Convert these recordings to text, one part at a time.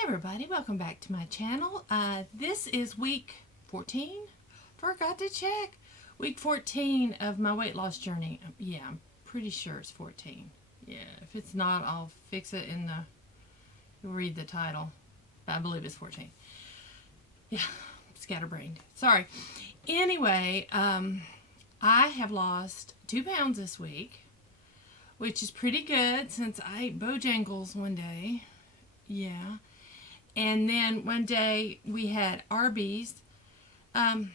Hey everybody, welcome back to my channel. This is week 14. Forgot to check. Week 14 of my weight loss journey. Yeah, I'm pretty sure it's 14. Yeah, if it's not, I'll fix it you'll read the title. But I believe it's 14. Yeah, scatterbrained. Sorry. Anyway, I have lost 2 pounds this week, which is pretty good since I ate Bojangles one day. Yeah. And then one day we had Arby's. I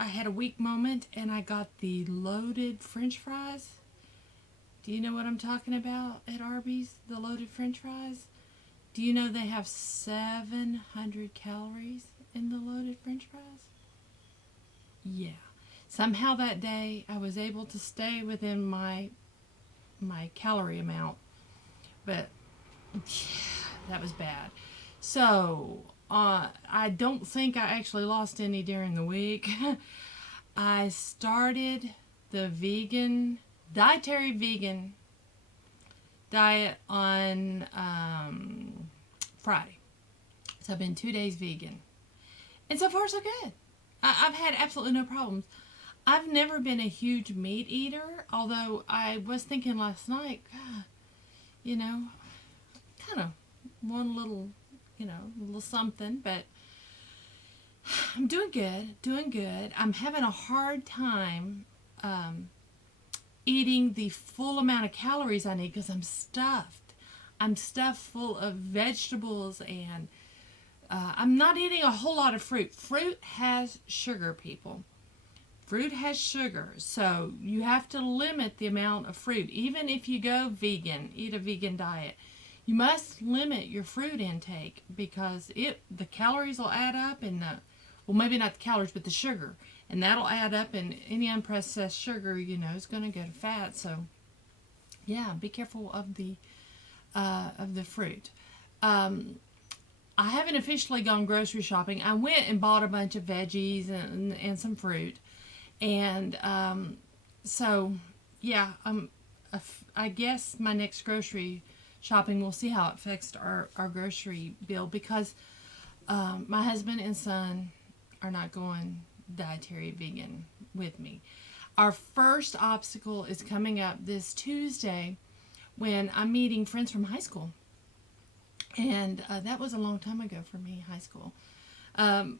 had a weak moment and I got the loaded French fries. Do you know what I'm talking about at Arby's? The loaded French fries? Do you know they have 700 calories in the loaded French fries? Yeah. Somehow that day I was able to stay within my calorie amount. But that was bad. So, I don't think I actually lost any during the week. I started the dietary vegan diet on Friday. So I've been 2 days vegan. And so far so good. I've had absolutely no problems. I've never been a huge meat eater, although I was thinking last night, you know, kind of one little, little something, but I'm doing good. I'm having a hard time eating the full amount of calories I need because I'm stuffed. I'm stuffed full of vegetables and I'm not eating a whole lot of fruit. Fruit has sugar, people. Fruit has sugar, so you have to limit the amount of fruit. Even if you go vegan, eat a vegan diet, you must limit your fruit intake because the calories will add up and maybe not the calories but the sugar, and that'll add up, and any unprocessed sugar is going to go to fat. So yeah, be careful of the fruit. I haven't officially gone grocery shopping. I went and bought a bunch of veggies and some fruit, and so yeah, I guess my next grocery shopping, we'll see how it affects our grocery bill because my husband and son are not going dietary vegan with me. Our first obstacle is coming up this Tuesday when I'm meeting friends from high school. And that was a long time ago for me, high school.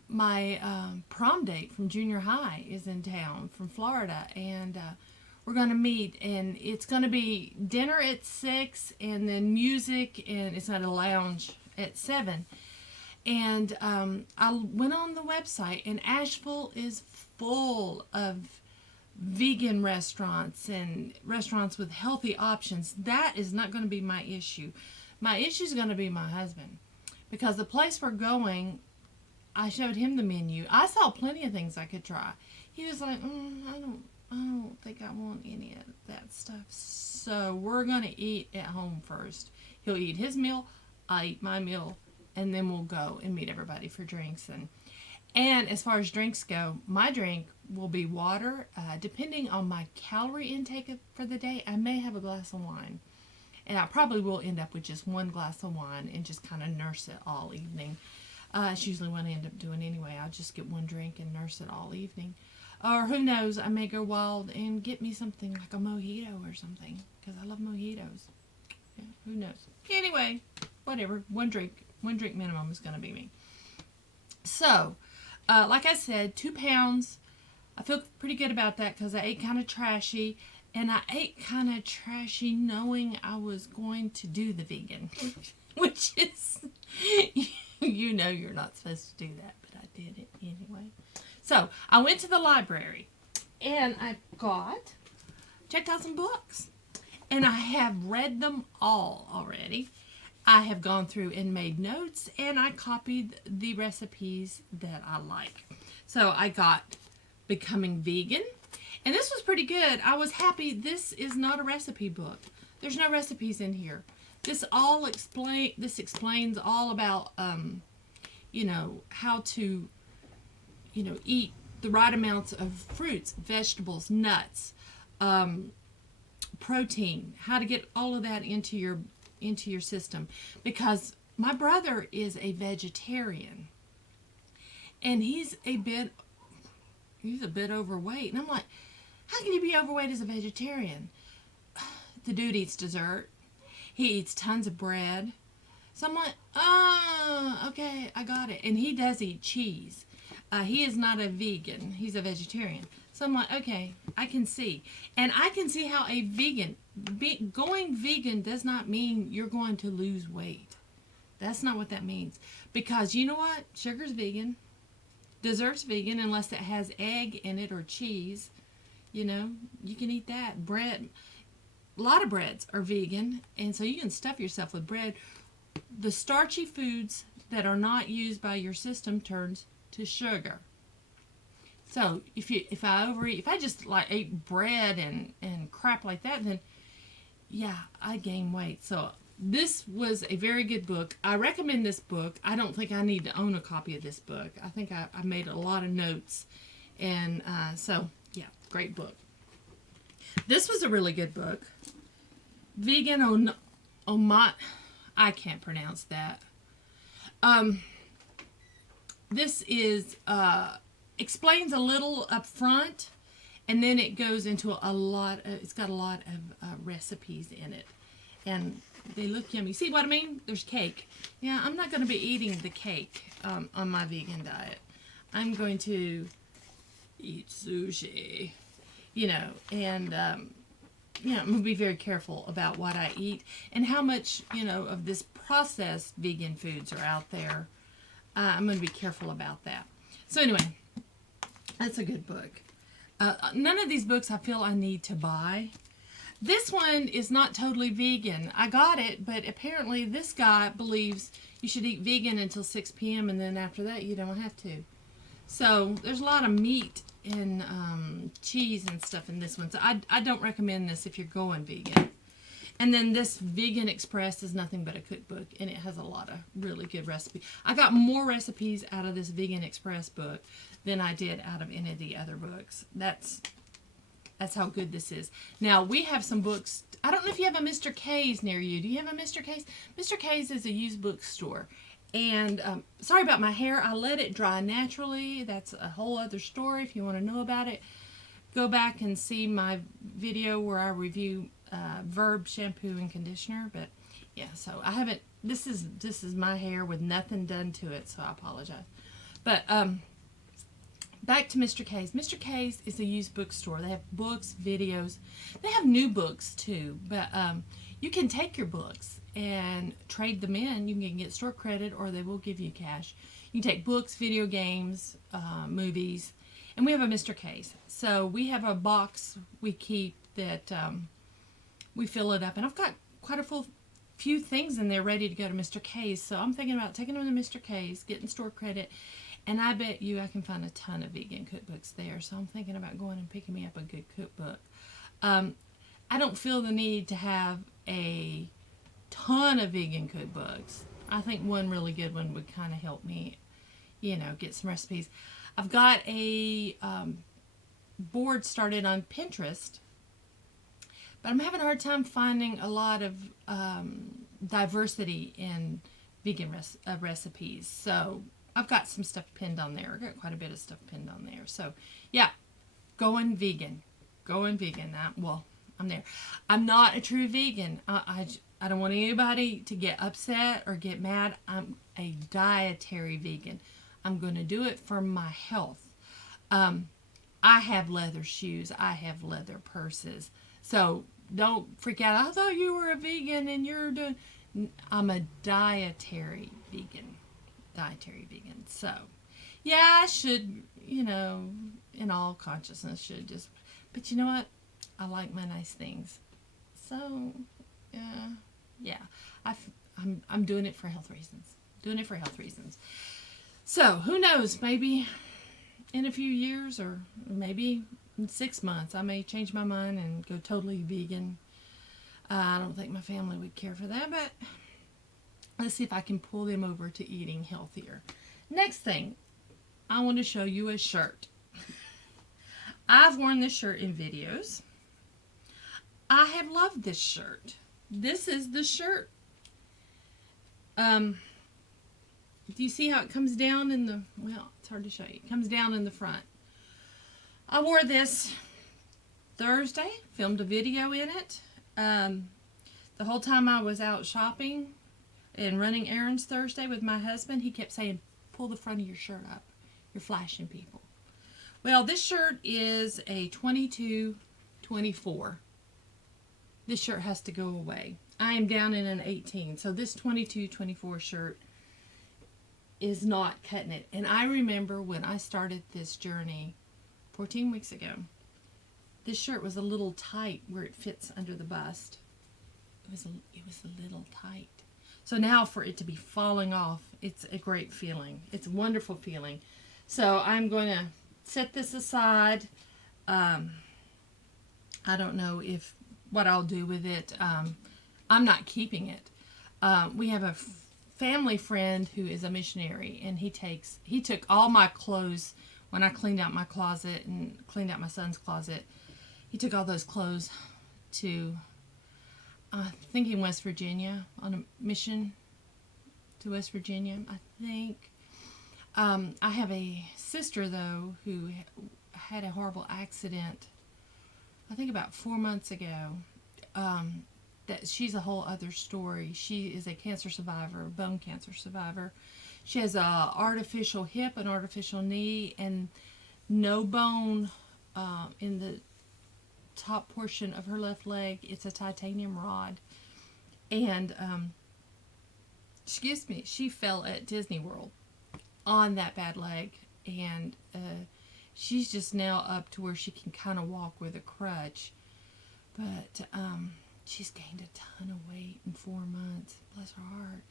My prom date from junior high is in town from Florida, and we're going to meet, and it's going to be dinner at 6 and then music, and it's at a lounge at 7. And I went on the website, and Asheville is full of vegan restaurants and restaurants with healthy options. That is not going to be my issue. My issue is going to be my husband, because the place we're going, I showed him the menu. I saw plenty of things I could try. He was like, I don't think I want any of that stuff. So we're going to eat at home first. He'll eat his meal, I eat my meal, and then we'll go and meet everybody for drinks. And as far as drinks go, my drink will be water. Depending on my calorie intake for the day, I may have a glass of wine. And I probably will end up with just one glass of wine and just kind of nurse it all evening. It's usually what I end up doing anyway. I'll just get one drink and nurse it all evening. Or who knows, I may go wild and get me something like a mojito or something, because I love mojitos. Yeah, who knows? Anyway, whatever. One drink minimum is going to be me. So, like I said, 2 pounds. I feel pretty good about that because I ate kind of trashy. And I ate kind of trashy knowing I was going to do the vegan, which is, you're not supposed to do that, but I did it anyway. So I went to the library and I checked out some books, and I have read them all already. I have gone through and made notes, and I copied the recipes that I like. So I got Becoming Vegan. And this was pretty good. I was happy. This is not a recipe book. There's no recipes in here. This explains all about how to eat the right amounts of fruits, vegetables, nuts, protein, how to get all of that into your system, because my brother is a vegetarian, and he's a bit overweight, and I'm like, how can you be overweight as a vegetarian? The dude eats dessert. He eats tons of bread. So I'm like, oh, okay, I got it. And he does eat cheese. He is not a vegan. He's a vegetarian. So I'm like, okay, I can see. And I can see how a vegan, going vegan does not mean you're going to lose weight. That's not what that means. Because you know what? Sugar's vegan. Dessert's vegan unless it has egg in it or cheese. You know, you can eat that. Bread, a lot of breads are vegan. And so you can stuff yourself with bread. The starchy foods that are not used by your system turns to sugar. So if I just like ate bread and crap like that, then yeah, I gain weight. So this was a very good book. I recommend this book. I don't think I need to own a copy of this book. I think I made a lot of notes, and so yeah, great book. This was a really good book. Vegan on my, I can't pronounce that. This is explains a little up front, and then it goes into a lot. It's got a lot of recipes in it, and they look yummy. See what I mean? There's cake. Yeah, I'm not going to be eating the cake on my vegan diet. I'm going to eat sushi, and I'm going to be very careful about what I eat and how much, of this processed vegan foods are out there. I'm going to be careful about that. So anyway, that's a good book. None of these books I feel I need to buy. This one is not totally vegan. I got it, but apparently this guy believes you should eat vegan until 6 p.m. and then after that you don't have to. So there's a lot of meat and cheese and stuff in this one. So I don't recommend this if you're going vegan. And then this Vegan Express is nothing but a cookbook, and it has a lot of really good recipes. I got more recipes out of this Vegan Express book than I did out of any of the other books. That's how good this is. Now, we have some books. I don't know if you have a Mr. K's near you. Do you have a Mr. K's? Mr. K's is a used bookstore. And sorry about my hair. I let it dry naturally. That's a whole other story. If you want to know about it, go back and see my video where I review Verb shampoo and conditioner. But yeah, so I haven't. This is my hair with nothing done to it, so I apologize. But back to Mr. K's. Mr. K's is a used bookstore. They have books, videos. They have new books too. But you can take your books and trade them in. You can get store credit, or they will give you cash. You can take books, video games, movies, and we have a Mr. K's. So we have a box we keep that we fill it up, and I've got quite a few things in there ready to go to Mr. K's. So I'm thinking about taking them to Mr. K's, getting store credit, and I bet you I can find a ton of vegan cookbooks there. So I'm thinking about going and picking me up a good cookbook. I don't feel the need to have a ton of vegan cookbooks. I think one really good one would kind of help me, get some recipes. I've got a board started on Pinterest, but I'm having a hard time finding a lot of diversity in vegan recipes. So I've got some stuff pinned on there. I've got quite a bit of stuff pinned on there. So yeah, going vegan. I'm there. I'm not a true vegan. I don't want anybody to get upset or get mad. I'm a dietary vegan. I'm going to do it for my health. I have leather shoes. I have leather purses. So don't freak out. I thought you were a vegan and you're doing... I'm a dietary vegan. So, yeah, I should, in all consciousness, should just... But you know what? I like my nice things. So, yeah. I'm doing it for health reasons. So, who knows? Maybe in a few years, or maybe in 6 months, I may change my mind and go totally vegan. I don't think my family would care for that, but let's see if I can pull them over to eating healthier. Next thing, I want to show you a shirt. I've worn this shirt in videos. I have loved this shirt. This is the shirt. Do you see how it comes down in the, well, it's hard to show you. It comes down in the front. I wore this Thursday, filmed a video in it. The whole time I was out shopping and running errands Thursday with my husband, he kept saying, pull the front of your shirt up. You're flashing people. Well, this shirt is a 22-24. This shirt has to go away. I am down in an 18, so this 22-24 shirt is not cutting it. And I remember when I started this journey 14 weeks ago, this shirt was a little tight where it fits under the bust. It was a little tight. So now for it to be falling off, it's a great feeling. It's a wonderful feeling. So I'm going to set this aside. I don't know what I'll do with it. I'm not keeping it. We have a family friend who is a missionary, and he took all my clothes when I cleaned out my closet and cleaned out my son's closet. He took all those clothes to, I think, in West Virginia, on a mission to West Virginia, I think. I have a sister, though, who had a horrible accident, I think about 4 months ago. That she's a whole other story. She is a cancer survivor, a bone cancer survivor. She has a artificial hip, an artificial knee, and no bone in the top portion of her left leg. It's a titanium rod. And, she fell at Disney World on that bad leg. And she's just now up to where she can kind of walk with a crutch. But she's gained a ton of weight in 4 months. Bless her heart.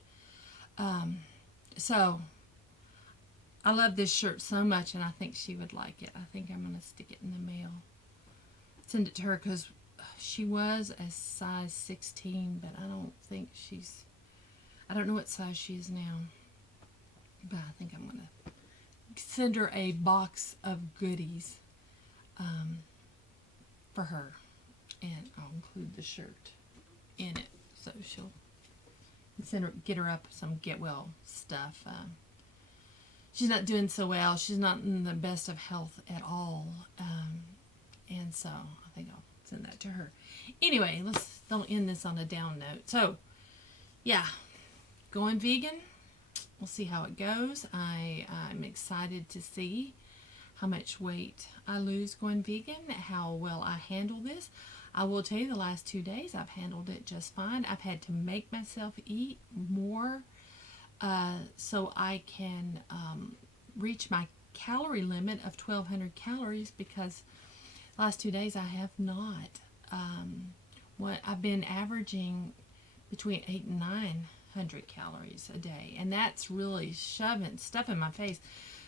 So I love this shirt so much, and I think she would like it. I think I'm going to stick it in the mail. Send it to her, because she was a size 16, but I don't think I don't know what size she is now. But I think I'm going to send her a box of goodies for her. And I'll include the shirt in it, so she'll get her up some get well stuff. She's not doing so well. She's not in the best of health at all, and so I think I'll send that to her. Anyway, let's don't end this on a down note. So, yeah, going vegan. We'll see how it goes. I'm excited to see how much weight I lose going vegan, how well I handle this. I will tell you, the last 2 days I've handled it just fine. I've had to make myself eat more so I can reach my calorie limit of 1,200 calories, because the last 2 days I have not. I've been averaging between 800 and 900 calories a day, and that's really shoving stuff in my face.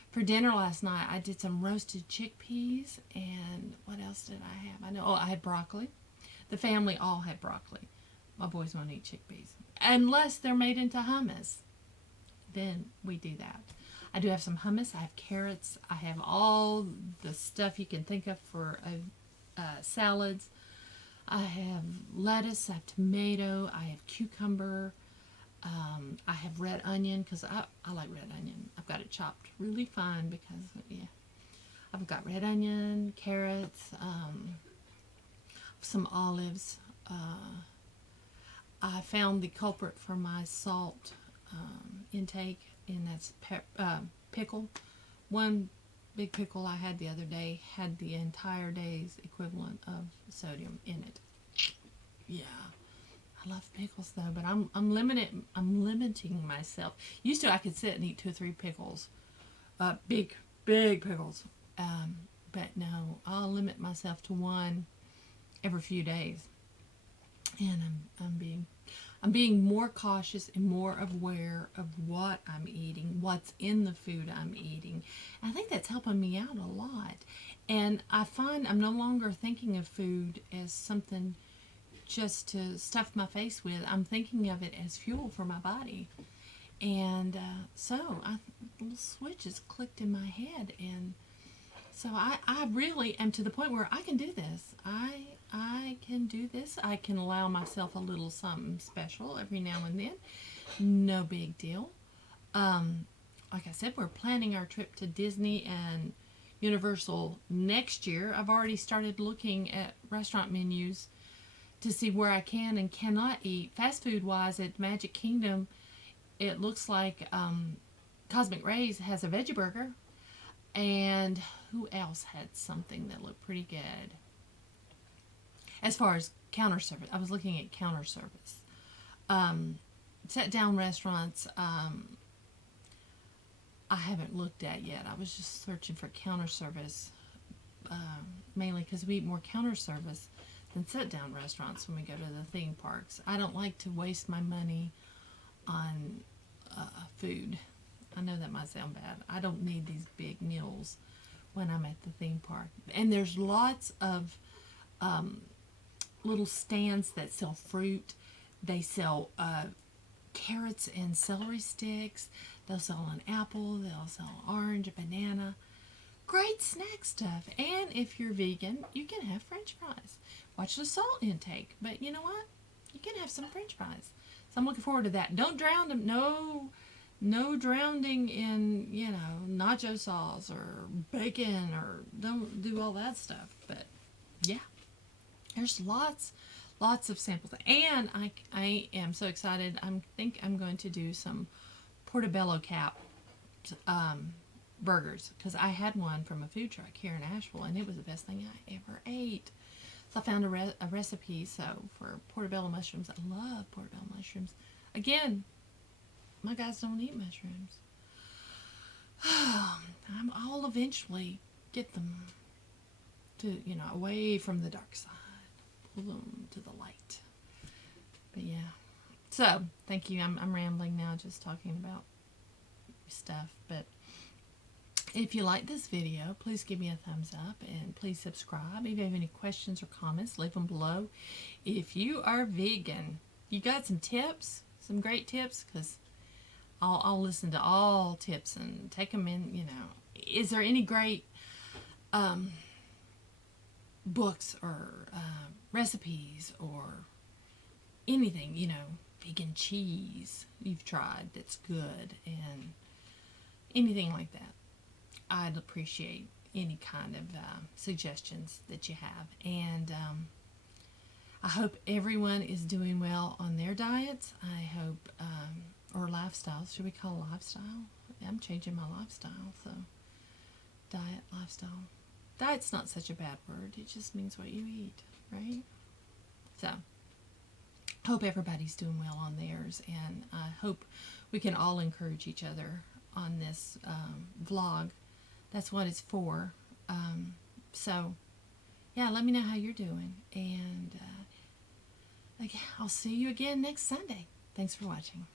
For dinner last night, I did some roasted chickpeas, and what else did I have? I had broccoli. The family all had broccoli. My boys won't eat chickpeas. Unless they're made into hummus. Then we do that. I do have some hummus. I have carrots. I have all the stuff you can think of for salads. I have lettuce. I have tomato. I have cucumber. I have red onion, because I like red onion. I've got it chopped really fine because, yeah. I've got red onion, carrots, some olives. I found the culprit for my salt intake, and that's pickle. One big pickle I had the other day had the entire day's equivalent of sodium in it. Yeah. I love pickles though, but I'm limiting myself. Used to I could sit and eat 2 or 3 pickles, big pickles. But no, I'll limit myself to one every few days. And I'm being more cautious and more aware of what I'm eating, what's in the food I'm eating. And I think that's helping me out a lot. And I find I'm no longer thinking of food as something just to stuff my face with. I'm thinking of it as fuel for my body. And so a little switch has clicked in my head, and so I really am to the point where I can do this. I can do this. I can allow myself a little something special every now and then. No big deal. Um, like I said, we're planning our trip to Disney and Universal next year. I've already started looking at restaurant menus to see where I can and cannot eat. Fast food wise, at Magic Kingdom, it looks like Cosmic Rays has a veggie burger. And who else had something that looked pretty good? As far as counter service, I was looking at counter service. Um, Set down restaurants, I haven't looked at yet. I was just searching for counter service, mainly because we eat more counter service than sit down restaurants when we go to the theme parks. I don't like to waste my money on food. I know that might sound bad. I don't need these big meals when I'm at the theme park. And there's lots of um, little stands that sell fruit. They sell carrots and celery sticks. They'll sell an apple. They'll sell orange, a banana. Great snack stuff. And if you're vegan, you can have French fries. Watch the salt intake. But you know what? You can have some French fries. So I'm looking forward to that. Don't drown them. No, no drowning in, nacho sauce or bacon, or don't do all that stuff. But yeah, there's lots of samples. And I am so excited. I think I'm going to do some portobello cap burgers, because I had one from a food truck here in Asheville, and it was the best thing I ever ate. So I found a recipe for portobello mushrooms. I love portobello mushrooms. Again, my guys don't eat mushrooms. I'll eventually get them to, away from the dark side, pull them to the light. But yeah. So, thank you. I'm rambling now, just talking about stuff. But if you like this video, please give me a thumbs up and please subscribe. If you have any questions or comments, leave them below. If you are vegan, you got some tips, some great tips, because I'll listen to all tips and take them in, Is there any great books or recipes or anything, vegan cheese you've tried that's good, and anything like that? I'd appreciate any kind of suggestions that you have. And I hope everyone is doing well on their diets. I hope, or lifestyles. Should we call it lifestyle? I'm changing my lifestyle. So, diet, lifestyle. Diet's not such a bad word. It just means what you eat, right? So, hope everybody's doing well on theirs. And I hope we can all encourage each other on this vlog. That's what it's for. So, yeah, let me know how you're doing. And I'll see you again next Sunday. Thanks for watching.